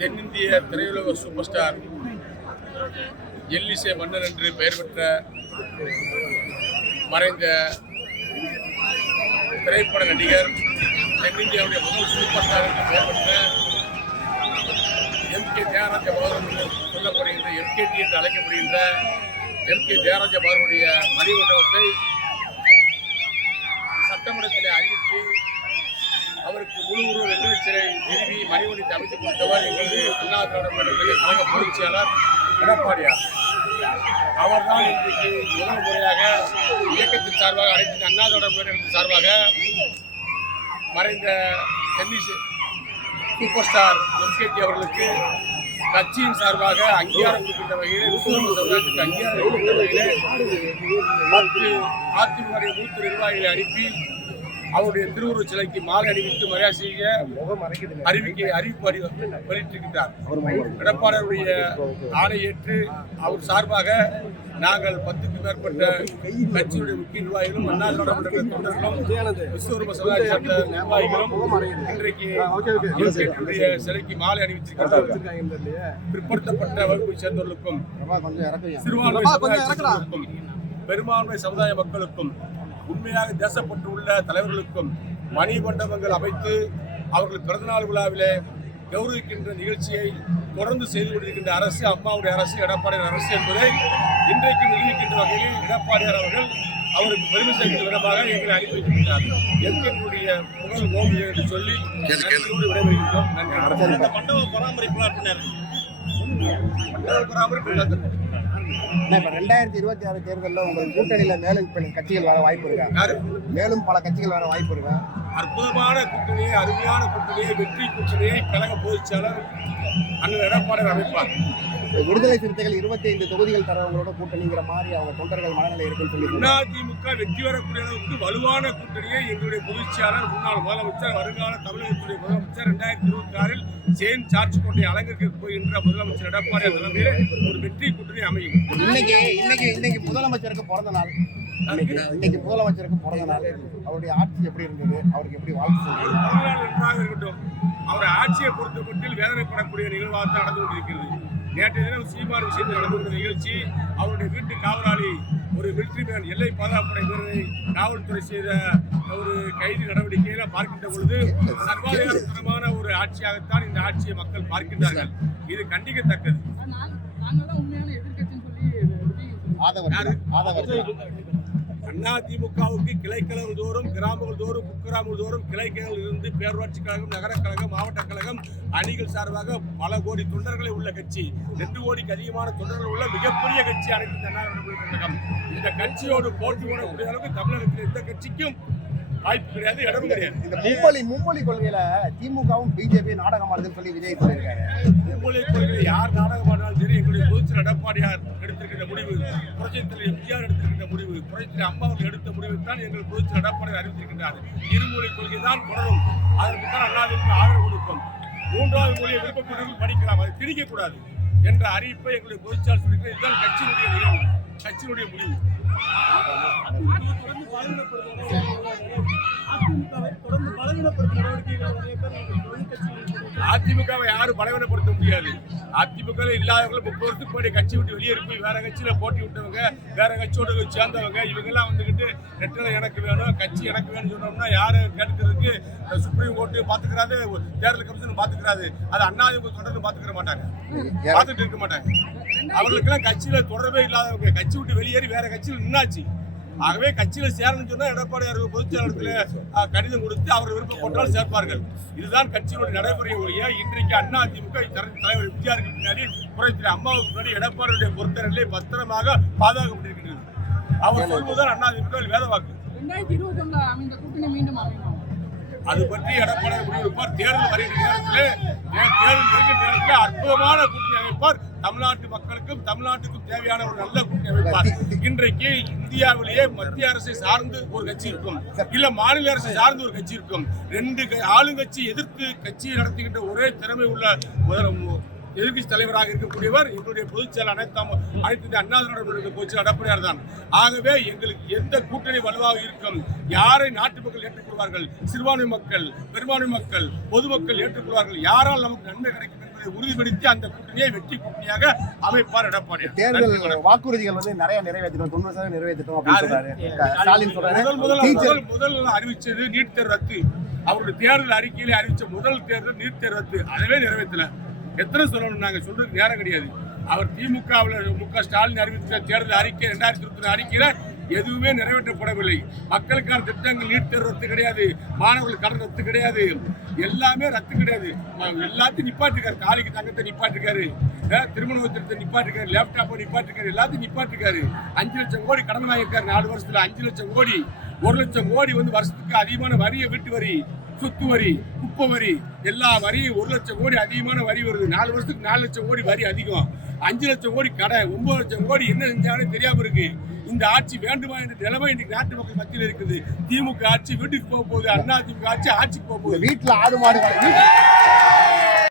தென்னிந்திய திரையுலக super star எல்லிசை மன்னர் என்று பெயர் பெற்ற மறைந்த திரைப்பட நடிகர், தென்னிந்தியாவுடைய முதல் சூப்பர் ஸ்டார் என்று பெயர் பெற்ற எம்.கே. தியாகராஜ பாகவன் என்று சொல்லப்படுகின்ற எம்.கே.டி என்று அழைக்கப்படுகின்ற எம்.கே. தியாகராஜ பாகவனுடைய மணிமண்டபத்தை சட்டமன்றத்தில் அறிவித்து அவருக்கு முழு உருவ வெங்கல சிலை நிறுவி மணிமண்டபத்தை அமைத்துக் கொடுத்தவர் எங்களது அண்ணா திராவிட முன்னேற்ற கழக பொதுச் செயலாளர் எடப்பாடியார். அவர்தான் இன்றைக்கு முதல் முறையாக இயக்கத்தின் சார்பாக, அனைத்து அண்ணா திராவிட முன்னேற்றத்தின் சார்பாக மறைந்த டென்னிஸ் சூப்பர் ஸ்டார் எம்.கே.டி அவர்களுக்கு கட்சியின் சார்பாக அங்கீகாரம் கொடுக்கின்ற வகையில், சமுதாயத்துக்கு அங்கீகாரம் கொடுக்கின்ற வகையில் அதிமுக மூத்த நிர்வாகிகளை அனுப்பி அவருடைய திருவுருவ சிலைக்கு மாலை அணிவித்து மரியாதை செய்ய அறிவிப்பு வெளியிட்டிருக்கிறார். எடப்பாடியுடைய ஆணை ஏற்று அவர் சார்பாக நாங்கள் 10க்கும் மேற்பட்ட கட்சியுடைய முக்கிய நிர்வாகிகளும், அண்ணா திராவிட தொண்டர்களும், விஸ்வரூப சமுதாய நிர்வாகிகளும் இன்றைக்கு எம்.கே.டி சிலைக்கு மாலை அணிவித்திருக்கிறார்கள். பிற்படுத்தப்பட்ட வகுப்பை சேர்ந்தவர்களுக்கும், சிறுபான்மை சமுதாயத்திற்கும், பெரும்பான்மை சமுதாய மக்களுக்கும், உண்மையாக தேசப்பட்டு உள்ள தலைவர்களுக்கும் மணி மண்டபங்கள் அமைத்து அவர்கள் பிறந்தநாள் விழாவிலே கௌரவிக்கின்ற நிகழ்ச்சியை தொடர்ந்து செய்து கொண்டிருக்கின்ற அரசு அம்மாவுடைய அரசு, எடப்பாடியார் அரசு என்பதை இன்றைக்கு நிரூபிக்கின்ற வகையில் எடப்பாடியார் அவர்கள் அவருக்கு பெருமை சேர்க்கிற விதமாக எங்களை அனுப்பி வைத்திருக்கிறார்கள். எங்களுடைய புகழ் ஓங்குகிறது என்று சொல்லி விடைபெறுகின்றோம். நன்றி. மண்டப பராமரிப்பு இப்ப 2026 தேர்தலில் உங்கள் கூட்டணியில் மேலும் கட்சிகள் வர வாய்ப்பு இருக்கா? மேலும் பல கட்சிகள் வர வாய்ப்பு இருக்கா? அற்புதமான கூட்டணியை, அருமையான கூட்டணியை, வெற்றி கூட்டணியை கழக பொதுச் செயலாளர் அண்ணன் எடப்பாடியார் அமைப்பார். விடுதலை சிறுத்தைகள் 25 தொகுதிகள் தரவங்களோட கூட்டணிங்கிற மாதிரி அவங்க தொண்டர்கள் மனநிலை இருக்குன்னு சொல்லி அதிமுக வெற்றி பெறக்கூடிய அளவுக்கு வலுவான கூட்டணியை எங்களுடைய பொதுச் செயலாளர், முன்னாள் முதலமைச்சர், வருங்கால தமிழகத்துடைய முதலமைச்சர் 2026 சேன் சார்ஜ் கொண்டை அலங்கரிக்க போகின்ற முதலமைச்சர் எடப்பாடியார் தலைமையிலே ஒரு வெற்றி கூட்டணி அமையும். இன்னைக்கு முதலமைச்சருக்கு பிறந்த நாள். இன்னைக்கு முதலமைச்சருக்கு பிறந்த நாள். அவருடைய ஆட்சி எப்படி இருந்தது? அவருக்கு எப்படி வாழ்த்து சொல்றீங்க? நன்றாக இருக்கட்டும். அவருடைய ஆட்சியை பொறுத்தமட்டில் வேதனைப்படக்கூடிய நிகழ்வாக தான் நடந்து கொண்டிருக்கிறது. நேற்றைய தினம் சீமான் விஷயத்தில் நடந்து கொண்ட நிகழ்ச்சி, அவருடைய வீட்டு காவலாளி ஒரு மிலிட்டரி மேன், எல்லை பாதுகாப்புப்படை வீரரை காவல்துறை செய்த ஒரு கைது நடவடிக்கையில பார்க்கின்ற பொழுது சர்வாதிகாரத்தனமான ஒரு ஆட்சியாகத்தான் இந்த ஆட்சியை மக்கள் பார்க்கின்றார்கள். இது கண்டிக்கத்தக்கது. அதிமுகவுக்கு கிளைக்கழகம் தோறும், கிராமங்கள் தோறும், குக்கிராமங்கள் தோறும் கிளைக்கழகம் இருந்து பேரூராட்சி கழகம், நகர கழகம், மாவட்ட கழகம் அணிகள் சார்பாக பல கோடி தொண்டர்களை உள்ள கட்சி, 2 கோடிக்கு அதிகமான தொண்டர்கள் உள்ள மிகப்பெரிய கட்சி அனைத்து அண்ணா திராவிட கழகம். இந்த கட்சியோடு போட்டி போடக்கூடிய அளவுக்கு தமிழகத்தில் எந்த கட்சிக்கும் வாய்ப்பு கிடையாது, இடமும் கிடையாது. இந்த மும்மொழி கொள்கையில திமுகவும் பிஜேபி நாடகமானதுன்னு சொல்லி விஜய் சொல்லியிருக்காரு. மும்மொழி கொள்கையில யார் நாடகமானாலும் சரி, எங்களுடைய பொதுச்செயலாளர் எடப்பாடியார் எடுத்திருக்கின்ற முடிவு, புரட்சித்தலைவர் எம்ஜிஆர் எடுத்திருக்கின்ற முடிவு, புரட்சித்தலைவர் அம்மா அவர்கள் எடுத்த முடிவு தான் எங்கள் பொதுச்செயலாளர் எடப்பாடியார் அறிவித்திருக்கின்றார். இருமொழி கொள்கை தான் தொடரும். அதற்கு தான் அண்ணாவிற்கு ஆதரவு கொடுக்கும். 3வது மொழியை விருப்பப்பட்டு படிக்கலாம், அதை திணிக்கக்கூடாது என்ற அறிவிப்பை எங்களுடைய பொதுச்செயலாளர் சொல்லியிருக்கிறார். இதுதான் கட்சியினுடைய முடிவு. அதிமுகவை யாரும் பலவீனப்படுத்த முடியாது. அதிமுக இல்லாதவங்களும் 30 வருஷத்துக்கு முன்னாடி கட்சி விட்டு வெளியேறி போய் வேற கட்சியில போட்டி விட்டவங்க, வேற கட்சியோட சேர்ந்தவங்க, இவங்க எல்லாம் வந்துகிட்டு ரெட்டலை எனக்கு வேணும், கட்சி எனக்கு வேணும்னு சொன்னோம்னா யாரு கேட்கறதுக்கு சுப்ரீம் கோர்ட்டு பாத்துக்கிறாரு, தேர்தல் கமிஷன் பாத்துக்கிறாரு. அது அதிமுக தொடர்ந்து பாத்துக்கிற மாட்டாங்க, பாத்துட்டு இருக்க மாட்டாங்க. அவங்களுக்கு எல்லாம் கட்சியில தொடர்பே இல்லாதவங்க கட்சி விட்டு வெளியேறி வேற கட்சியில நின்னாச்சு. ஆகவே கட்சியில சேரணும்னு சொன்னா எடப்பாடியார் பொதுச் செயலாளத்துல கடிதம் கொடுத்து அவர் விருப்பம் கொண்டால் சேர்ப்பார்கள். இதுதான் கட்சியினுடைய நடைமுறை ஒழிய இன்றைக்கு அதிமுக தலைவர் விஜயாருக்கு பின்னாடி புரட்சி அம்மாவுக்கு முன்னாடி எடப்பாடியுடைய பொறுத்தநிலை பத்திரமாக பாதுகாக்கப்பட்டிருக்கிறது. அவர் சொல்வதுதான் அதிமுக வேத வாக்கு. 2021 அமைந்த கூட்டணி மீண்டும் அமையும். அது பற்றி எடப்பாடியார் முடிவெடுப்பார். தேர்தல் வருகிற நேரத்தில் அற்புதமான கூட்டணி அமைப்பார். தமிழ்நாட்டு மக்களுக்கும் தமிழ்நாட்டுக்கும் தேவையான ஒரு நல்ல கூட்டணி அமைப்பார். இன்றைக்கு இந்தியாவிலேயே மத்திய அரசை சார்ந்து ஒரு கட்சி இருக்கும், இல்ல மாநில அரசை சார்ந்து ஒரு கட்சி இருக்கும். 2 ஆளுங்கட்சி எதிர்த்து கட்சியை நடத்துகின்ற ஒரே திறமை உள்ள எதிர்கட்சி தலைவராக இருக்கக்கூடியவர் என்னுடைய பொதுச் செயலர் அனைத்து அண்ணா திராவிட பொதுச் செயலர் எடப்பாடியார் தான். ஆகவே எங்களுக்கு எந்த கூட்டணி வலுவாக இருக்கும், யாரை நாட்டு மக்கள் ஏற்றுக்கொள்வார்கள், சிறுபான்மை மக்கள், பெரும்பான்மை மக்கள், பொதுமக்கள் ஏற்றுக்கொள்வார்கள், யாரால் நமக்கு நன்மை கிடைக்கும் என்பதை உறுதிப்படுத்தி அந்த கூட்டணியை வெற்றி கூட்டணியாக அமைப்பார் எடப்பாடியார். தேர்தல் வாக்குறுதிகள் வந்து நிறைய நிறைவேற்றிட்டோம், 90% நிறைவேற்றிட்டோம் அப்படின்னு சொல்றாரு ஸ்டாலின் சொல்றாரு. முதல் அறிவிச்சது நீட் தேர்வு ரத்து. அவருடைய தேர்தல் அறிக்கையிலே அறிவிச்ச முதல் தேர்தல் நீட் தேர்வு ரத்து. அதவே நிறைவேற்றல. எத்தனை சொல்லணும், நாங்க சொல்றதுக்கு நேரம் கிடையாது. அவர் திமுகவில் மு.க. ஸ்டாலின் அறிவித்த தேர்தல் அறிக்கை 2021 அறிக்கையில எதுவுமே நிறைவேற்றப்படவில்லை. மக்களுக்கான திட்டங்கள் நீட் தேர்வு ரத்து கிடையாது, மாணவர்கள் கடன் ரத்து கிடையாது, எல்லாமே ரத்து கிடையாது. எல்லாத்தையும் நிப்பாட்டிருக்காரு. தாலிக்கு தங்கத்தை நிப்பாட்டிருக்காரு, திருமண உத்திரத்தை நிப்பாட்டிருக்காரு, லேப்டாப்பை நிப்பாட்டிருக்காரு, எல்லாத்தையும் நிப்பாட்டிருக்காரு. 5 லட்சம் கோடி கடன் வாங்கியிருக்காரு 4 வருஷத்துல. 5 லட்சம் கோடி, 1 லட்சம் கோடி வந்து வருஷத்துக்கு அதிகமான வரியை, வீட்டு வரி, சொத்து வரி, குப்பை வரி, எல்லா வரியும் 1 லட்சம் கோடி அதிகமான வரி வருது. 4 வருஷத்துக்கு 4 லட்சம் கோடி வரி அதிகம். 5 லட்சம் கோடி கடை, 9 லட்சம் கோடி என்ன செஞ்சாலும் தெரியாம இருக்கு. இந்த ஆட்சி வேண்டுமா என்ற நிலைமை இன்னைக்கு நாட்டு மக்கள் மத்தியில் இருக்குது. திமுக ஆட்சி வீட்டுக்கு போக போகுது, அதிமுக ஆட்சி ஆட்சிக்கு போக போகுது. வீட்டுல ஆடு மாடு